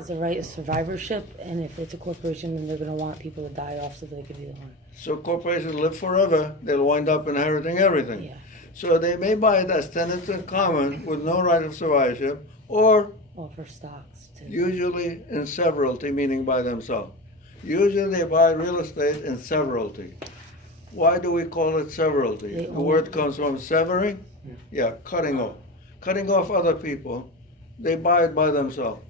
has a right of survivorship, and if it's a corporation, then they're gonna want people to die off so they could be the one. So corporations live forever, they'll wind up inheriting everything. Yeah, So they may buy it as tenants in common with no right of survivorship, or well, for stocks too. usually in severalty, meaning by themselves. Usually they buy real estate in severalty. Why do we call it severalty? They The own word it. comes from severing, yeah, cutting off. Cutting off other people, they buy it by themselves.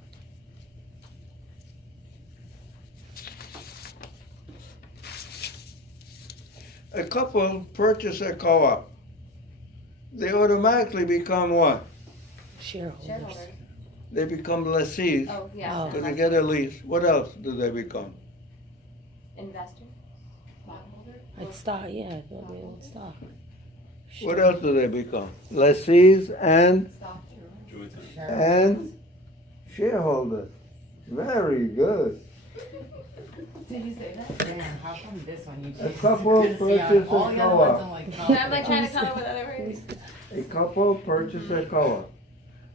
A couple purchase a co-op. They automatically become what? Shareholders. They become lessees, Oh, yeah. Oh. because they get a lease. What else do they become? Investor. It's stock, yeah, they'll be old stock. What else do they become? Lessees and shareholders. Very good. Did you say that? Damn, how come this on YouTube? A couple See, purchase all a the other ones co-op. I'm like, Yeah, I'm like trying to come up with other words. A couple purchase a co-op.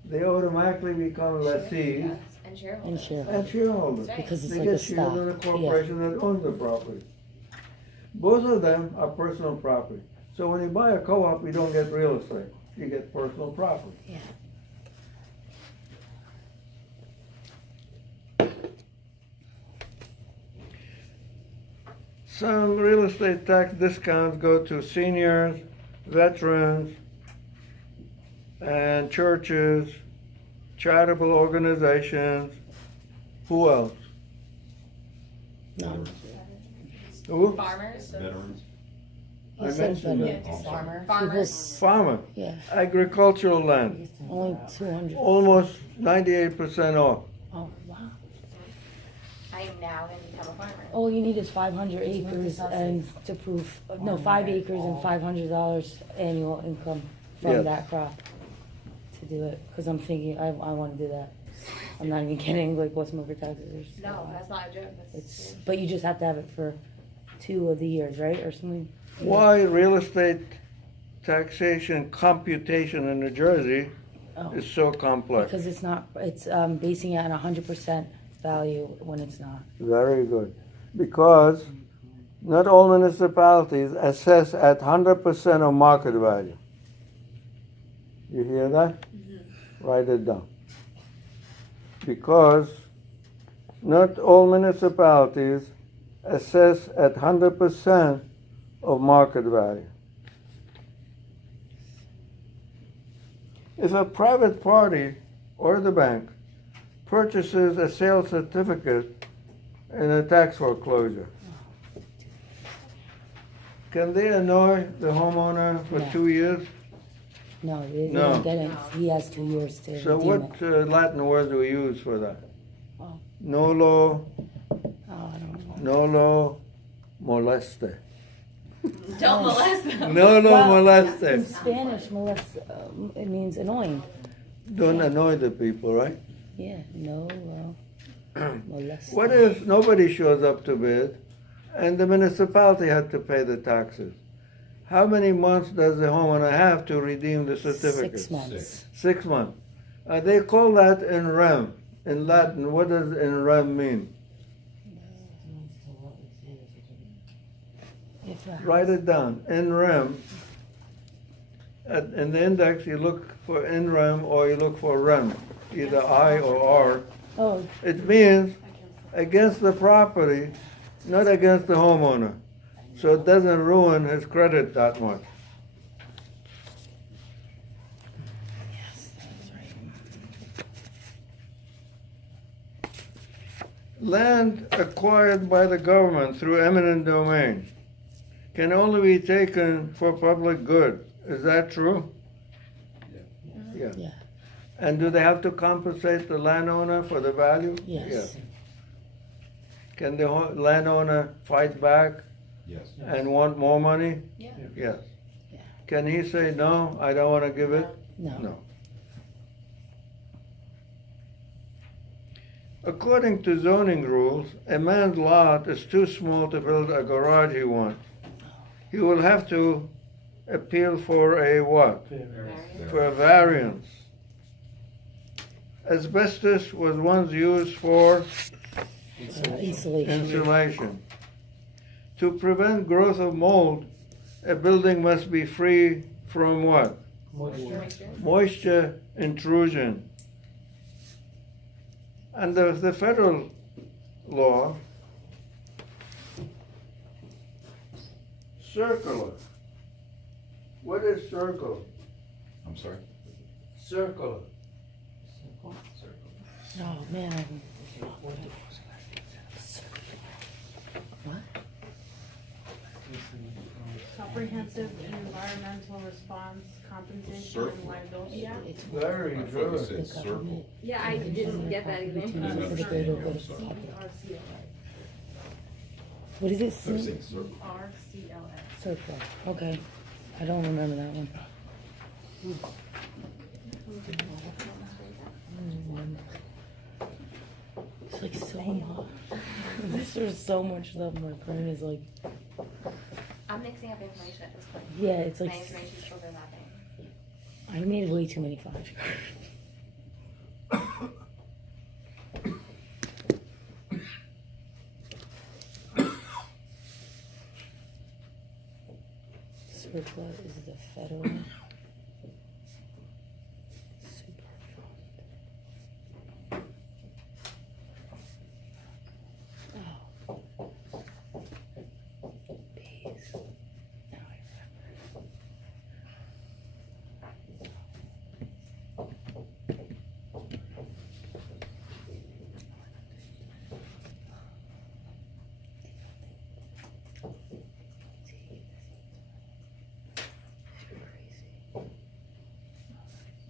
They automatically become lessees And shareholders. And shareholders, and shareholders. because it's They like a get shares stock, in the yeah. corporation that owns the property. Both of them are personal property. So when you buy a co-op, you don't get real estate. You get personal property. Yeah. Some real estate tax discounts go to seniors, veterans, and churches, charitable organizations. Who else? No, Who? Farmers. Veterans. he I said mentioned veterans. that. farmer. Farmers. People's, Farmer, yeah, agricultural land, only 200. almost 98% off. Oh, wow. I am now going to become a farmer. All you need is 500 acres and to prove, no, 5 acres and $500 annual income from Yes. that crop to do it. Because I'm thinking, I want to do that. I'm not even kidding, like, what's more for taxes? Or No, something. that's not a joke. It's, but you just have to have it for 2 of the years, right, or something? Why real estate taxation computation in New Jersey Oh. is so complex? Because it's not, it's basing it on 100% value when it's not. Very good. Because not all municipalities assess at 100% of market value. You hear that? Write it down. Because not all municipalities assess at 100% of market value. If a private party or the bank purchases a sale certificate in a tax foreclosure, can they annoy the homeowner for No. 2 years? No, they No. don't get it. He has 2 years to So redeem what it. Latin word do we use for that? Oh. Nolo, Oh, I don't know. nolo, moleste. Don't molest them. Nolo Well, moleste. In Spanish, molest, it means annoying. Don't annoy the people, right? Yeah, no, molest. What if nobody shows up to bid and the municipality had to pay the taxes? How many months does the homeowner have to redeem the certificate? 6 months. 6 months. They call that in rem. In Latin, what does in rem mean? If a Write house- it down. In rem. In the index, you look for in rem or you look for rem, either I or R. Oh, It means against the property, not against the homeowner. So it doesn't ruin his credit that much. yes, that's right. Land acquired by the government through eminent domain can only be taken for public good. Is that true? Yeah. Yeah. And do they have to compensate the landowner for the value? Yes. Yeah. Can the landowner fight back Yes. and want more money? Yeah. Yes. Yeah. Can he say, no, I don't want to give it? No. No. According to zoning rules, a man's lot is too small to build a garage he wants. He will have to appeal for a what? For a variance. Asbestos was once used for Insulation. insulation. To prevent growth of mold, a building must be free from what? Moisture intrusion. Under the federal law, circular. What is circle? I'm sorry? Circular. Oh, man. What? Comprehensive environmental response, compensation Circle. and liability. Yeah. It's Very I thought you good. said the circle. government. Yeah, I didn't get that either. For the greater good of the public. What is it? I was saying circle. RCLS. Circle. Okay. I don't remember that one. It's like so much. There's so much stuff. My brain is like, I'm mixing up information at this point. yeah, it's My like, information's overlapping. I made way too many flashcards. CERCLA is the federal super fund. Oh. Peace. Now I remember.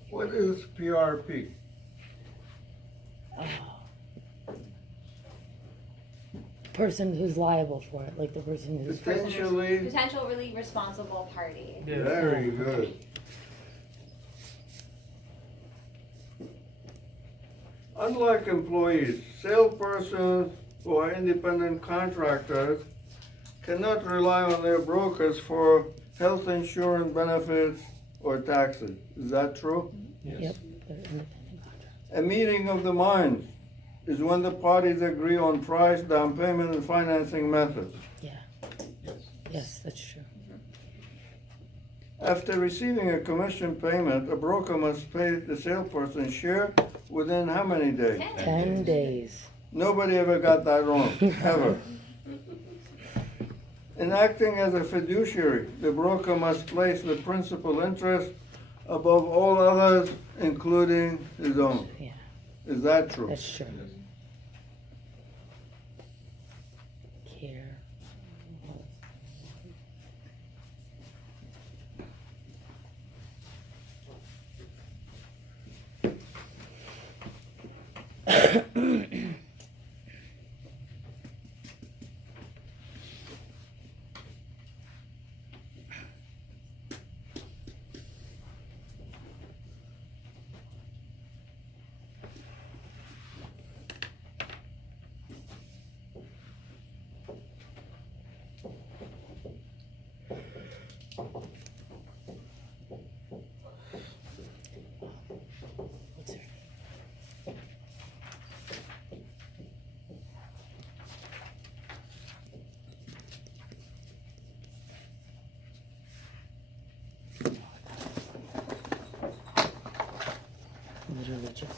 What is PRP? Person who's liable for it, like the person who's. Potentially, Potentially responsible party. very good. Unlike employees, salespersons who are independent contractors cannot rely on their brokers for health insurance benefits or taxes. Is that true? Yep, they're independent contractors. A meeting of the minds is when the parties agree on price, down payment, and financing methods. Yeah, Yes. yes, that's true. After receiving a commission payment, a broker must pay the salesperson's share within how many days? 10 days. Nobody ever got that wrong, ever. In acting as a fiduciary, the broker must place the principal interest above all others, including his own. Yeah, Is that true? that's true. Yes. Care. What's her name? Literally just.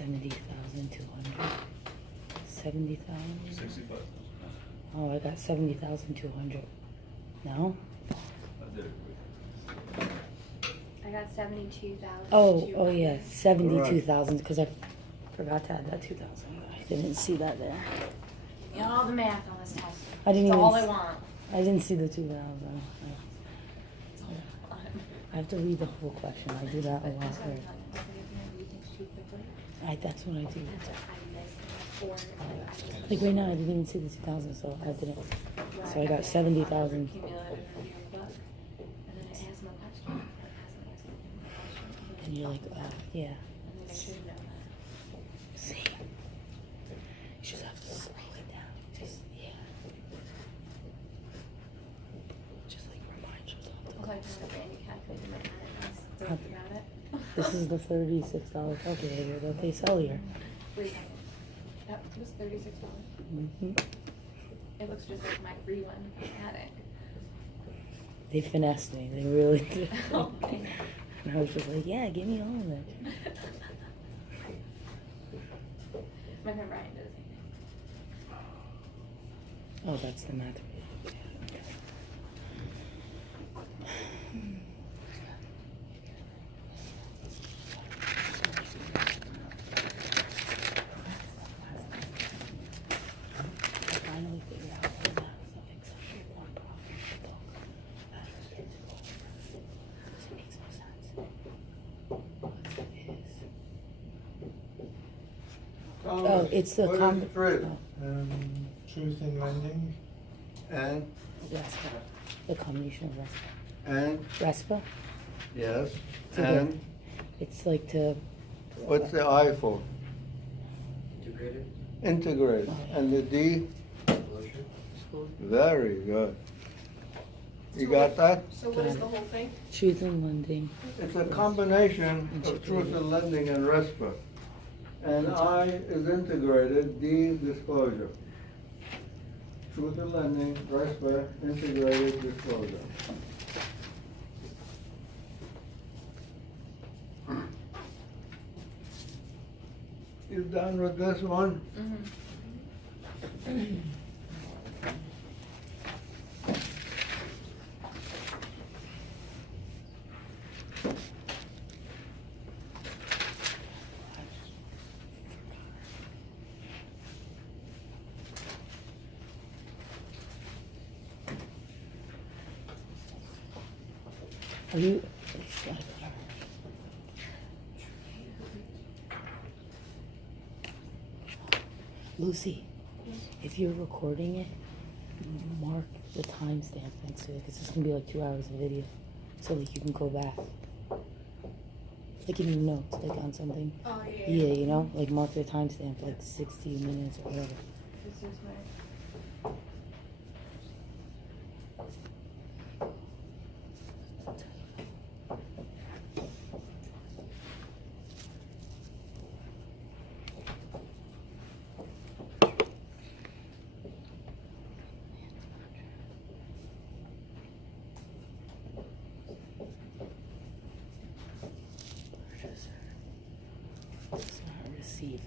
70,200. 70,000. 65. Oh, I got 70,200. No? I did it quick. I got 72,000. Oh, yeah, 72,000, because I forgot to add that 2,000. I didn't see that there. You know all the math on this test. I didn't That's even all I s- want. I didn't see the 2,000. That's all I want. I have to read the whole question. I do that a lot. That's what I'm Here. telling you. If I read things too quickly, That's what I do. that's what I missed. Or I Like right now, I didn't even see the 2,000, so I didn't. So I got 70,000. Cumulative review book, and then it asks them a question. It hasn't asked them a question. And you're like, yeah. And then I should know that. See? You just have to slow it down. Just, yeah. Just like remind yourself to Well, go I slow. found a Randy calculator in my head and I was thinking about it. This is the $36 calculator that they sell here. Wait, that was $36. Hmm. It looks just like my free one at it. They finessed me. They really did. Oh, man. And I was just like, yeah, give me all of it. My friend Brian does. Oh, that's the math. Yeah, okay. I finally figured out all the math stuff except for one problem. It makes no sense. Oh, it's the What is TRID? Truth in lending. And, RESPA. The combination of RESPA. and, RESPA? yes, To the- and, It's like to, what's the I for? Integrated. Integrate. And the D? Very good. You got that? So what is the whole thing? truth in lending. It's a combination of truth in lending and RESPA. And I is integrated, D disclosure. Truth in lending, RESPA, integrated disclosure. You done with this one? Are you? Lucy, if you're recording it, mark the timestamp next to it, because it's gonna be like 2 hours of video, so like you can go back. Like in your notes, like on something. Oh, Yeah, you know, like mark the timestamp, like 60 minutes or whatever. This is my. It's not received.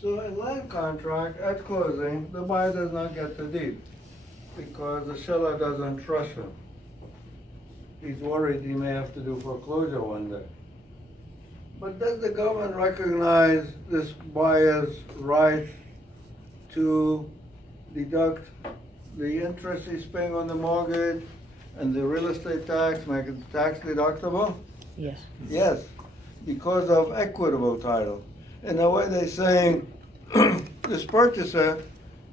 So in land contract, at closing, the buyer does not get the deed because the seller doesn't trust him. He's worried he may have to do foreclosure one day. But does the government recognize this buyer's right to deduct the interest he's paying on the mortgage and the real estate tax, make it tax deductible? Yeah. Yes, because of equitable title. In a way, they're saying this purchaser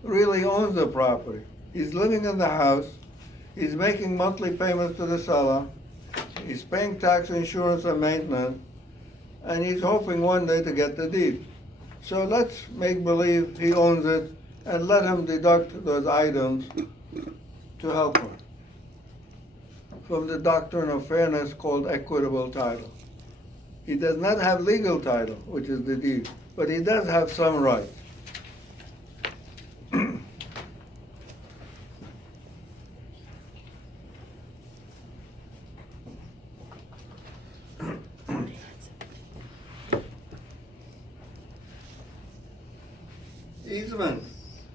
really owns the property. He's living in the house, he's making monthly payments to the seller, he's paying tax, insurance, and maintenance, and he's hoping one day to get the deed. So let's make believe he owns it and let him deduct those items to help him from the doctrine of fairness called equitable title. He does not have legal title, which is the deed, but he does have some rights. Easement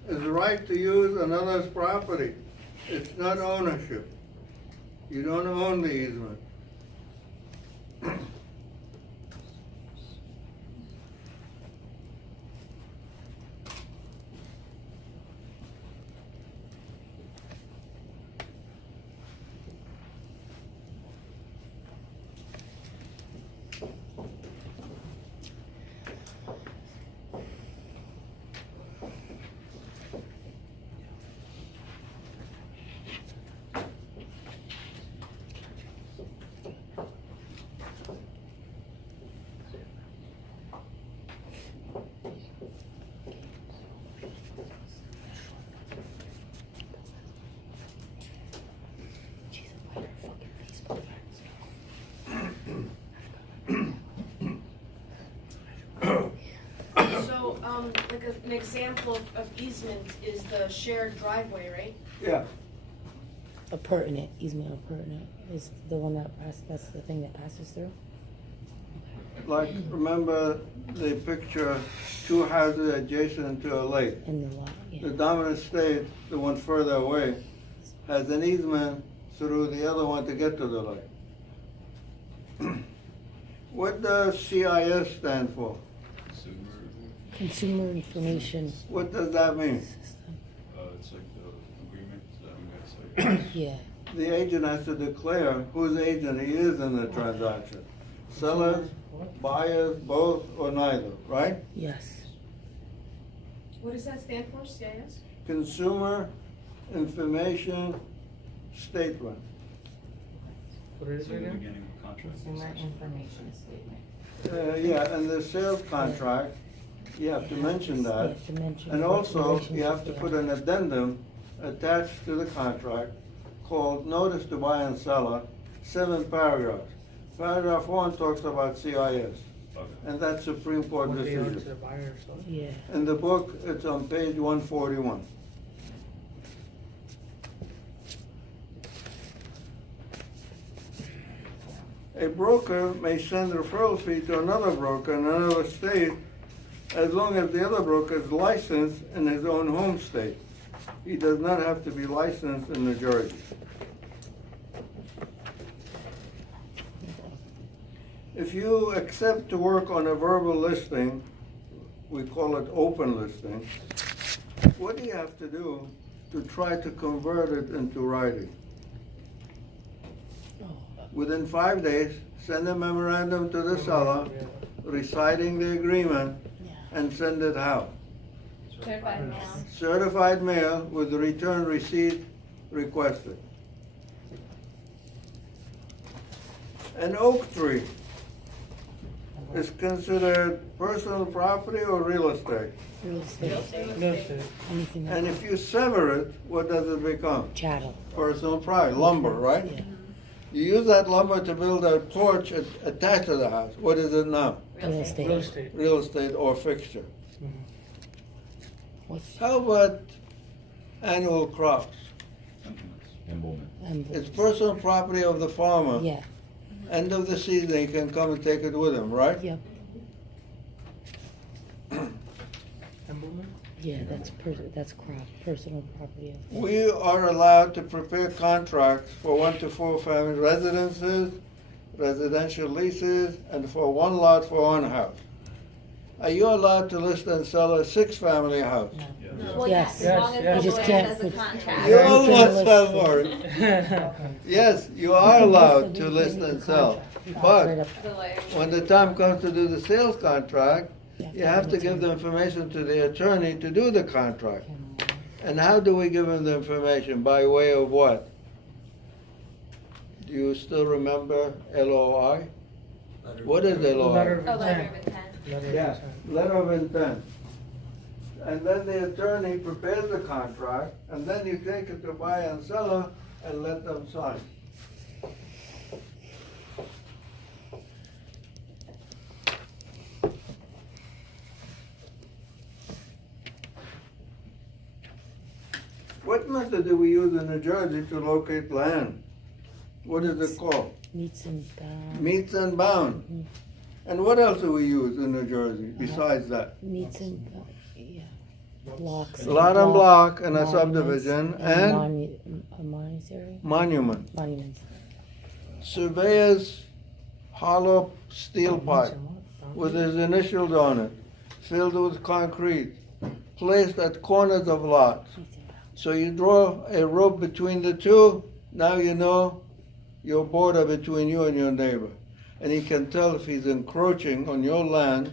is the right to use another's property. It's not ownership. You don't own the easement. She's invited her fucking Facebook friends. So, like an example of easement is the shared driveway, right? Yeah, Appurtenant, easement appurtenant is the one that that's the thing that passes through. like, remember the picture, two houses adjacent to a lake. In the lot, The yeah. dominant state, the one further away, has an easement through the other one to get to the lake. What does CIS stand for? Consumer information What does that mean? system. It's like the agreement, I mean, that's like. Yeah. The agent has to declare whose agent he is in the transaction. Sellers, buyers, both, or neither, right? Yes. What does that stand for, CIS? Consumer Information Statement. What is It's like it the again? beginning of contract. Consumer information statement. Yeah, and the sales contract, you have to mention You that. have to mention And what also, you have to relationship put they an are. addendum attached to the contract called Notice to Buy and Seller, 7 paragraphs. Paragraph 1 talks about CIS, Okay. and that's Supreme Court What they owe to decision. the buyer or something? Yeah. In the book, it's on page 141. A broker may send a referral fee to another broker in another state as long as the other broker is licensed in his own home state. He does not have to be licensed in New Jersey. If you accept to work on a verbal listing, we call it open listing, what do you have to do to try to convert it into writing? Oh, Within 5 days, send a memorandum to the seller Yeah. reciting the agreement yeah. and send it out. Certified mail. Certified mail with the return receipt requested. An oak tree is considered personal property or real estate. Real estate. No, sir. Anything And that if you sever it, what does it become? chattel. Personal property, lumber, right? Yeah. You use that lumber to build a porch attached to the house. What is it now? Real estate. Real estate. Real estate or fixture. Mhm. What's How about annual crops? Implements. It's personal property of the farmer. Yeah. End of the season, he can come and take it with him, right? Yep. Embleman? Yeah. That's crop. Personal property of. We are allowed to prepare contracts for 1 to 4 family residences, residential leases, and for one lot for one house. Are you allowed to list and sell a 6-family house? Well, Yes. yes, as long Yes, as yes. the You just lawyer can't says a put- contract. You Yeah, you almost can fell list for it. Yes, you are allowed to list and sell, Right but up. The lawyer. when the time comes to do the sales contract, you have to give the information to the attorney to do the contract. And how do we give him the information? By way of what? Do you still remember LOI? What is Letter LOI? of A letter intent. of intent. Letter of Yeah, intent. letter of intent. And then the attorney prepares the contract, and then you take it to buyer and seller and let them sign. What method do we use in New Jersey to locate land? What is it called? Meets and bounds. Meets and bound. And what else do we use in New Jersey besides that? Meets and bounds, yeah. Blocks. Lot and block and a monuments, subdivision and a monumentary? monument. Monuments. Surveyor's hollow steel pipe with his initials on it, filled with concrete, placed at corners of lots. Meets and bounds. So you draw a rope between the two, now you know your border between you and your neighbor. And he can tell if he's encroaching on your land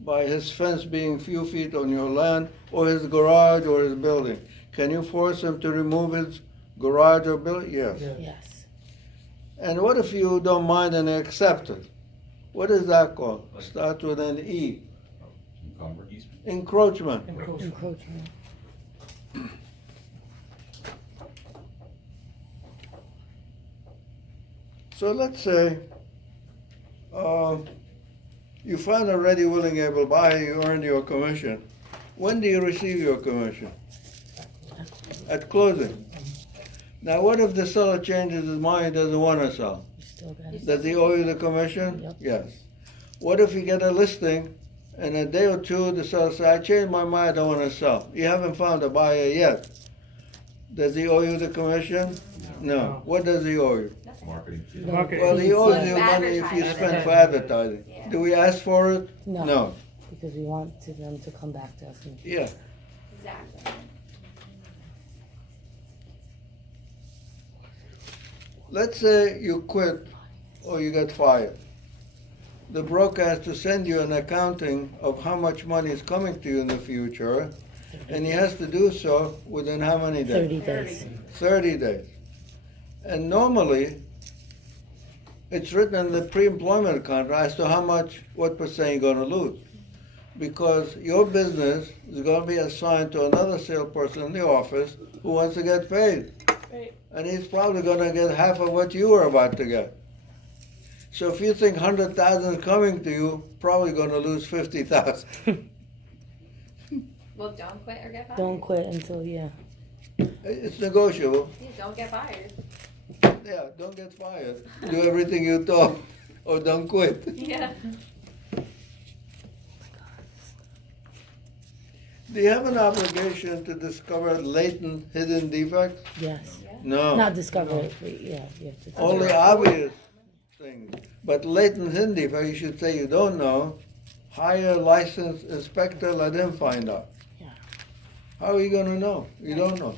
by his fence being few feet on your land, or his garage or his building. Can you force him to remove his garage or building? Yes. Yeah. Yes. And what if you don't mind and accept it? What is that called? Starts with an E. Encumber easement. Encroachment. Encroachment. Encroachment. So let's say you find a ready, willing, able buyer, you earn your commission. When do you receive your commission? At closing. Now, what if the seller changes his mind, doesn't want to sell? You still got it. Does he owe you the commission? Yep. Yes. What if you get a listing, and a day or two the seller says, I changed my mind, I don't want to sell. You haven't found a buyer yet. Does he owe you the commission? No. What does he owe you? Marketing fee. Marketing. Well, he fees, owes yeah. you money if you Advertising. spend for advertising. Yeah. Do we ask for it? No. Because we want them to come back to us. Yeah. Exactly. Let's say you quit or you get fired. The broker has to send you an accounting of how much money is coming to you in the future, and he has to do so within how many days? 30 days. 30 days. And normally, it's written in the pre-employment contract as to how much, what percent you're gonna lose. Because your business is gonna be assigned to another salesperson in the office who wants to get paid. Right. And he's probably gonna get half of what you were about to get. So if you think 100,000 is coming to you, probably gonna lose 50,000. Well, don't quit or get fired. Don't quit until, yeah. It's negotiable. Yeah, don't get fired. Yeah, don't get fired. Do everything you told, or don't quit. Yeah. Do you have an obligation to discover latent hidden defects? Yes. No. Not discover it, but yeah, you have to. Only obvious things. But latent hidden defects, you should say you don't know. Hire a licensed inspector, let him find out. Yeah. How are you gonna know? You don't know.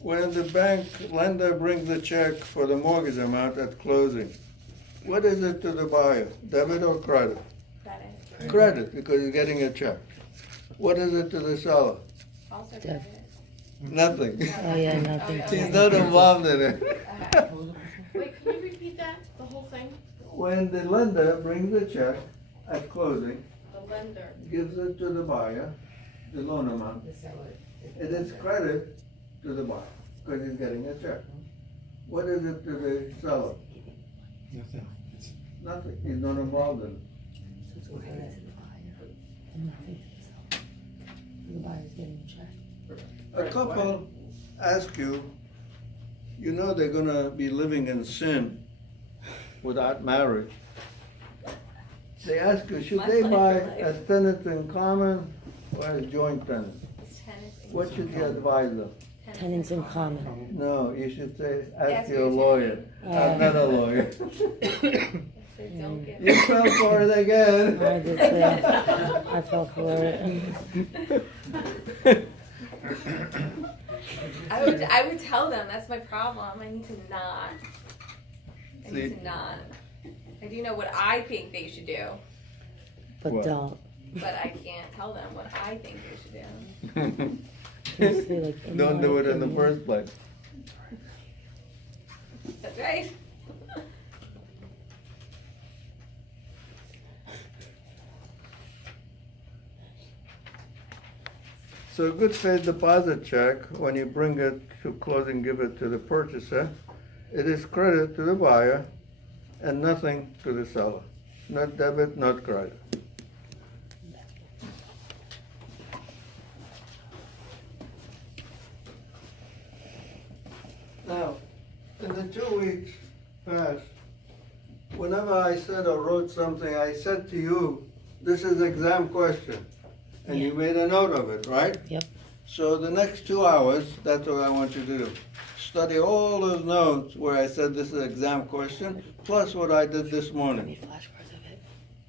When the bank lender brings the check for the mortgage amount at closing, what is it to the buyer, debit or credit? Credit. Credit, because you're getting a check. What is it to the seller? Also Yeah. credit. Nothing. Oh, yeah, nothing. He's not involved in it. Okay. Wait, can you repeat that, the whole thing? When the lender brings the check at closing, The lender. gives it to the buyer, the loan amount, it is credit to the buyer, because he's getting a check. What is it to the seller? Nothing. It's Nothing, he's not involved in it. And nothing to the seller. The buyer's getting a check. A couple ask you, you know they're gonna be living in sin without marriage. They ask you, should they buy as tenants in common Why is joint tenants? It's tenants. and What should you advise them? Tenants in common. No, you should say, ask Ask your your lawyer. I'm not a lawyer. So don't get. You fell for it again. I did too. I fell for it. I would tell them, that's my problem, I need to not. I See? need to not. I do know what I think they should do, But What? don't. but I can't tell them what I think they should do. Just say, like, in Don't my do it in the opinion. first place. That's right. So a good faith deposit check, when you bring it to closing, give it to the purchaser, it is credit to the buyer and nothing to the seller. Not debit, not credit. Now, in the 2 weeks past, whenever I said or wrote something, I said to you, this is exam question. And you made a note of it, right? Yep. So the next 2 hours, that's what I want you to do. Study all those notes where I said this is an exam question, plus what I did this Give morning. me flashcards of it.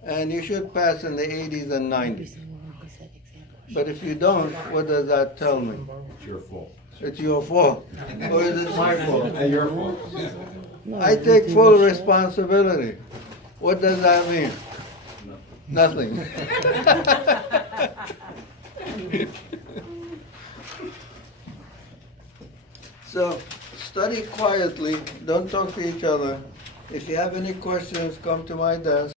And you should pass in the 80s and Every 90s. single one he said exam question. But if you don't, what does that tell me? It's your fault. It's your fault. Or is it my fault? Your fault. No, I you take do full this shit. responsibility. What does that mean? Nothing. So, study quietly, don't talk to each other. If you have any questions, come to my desk.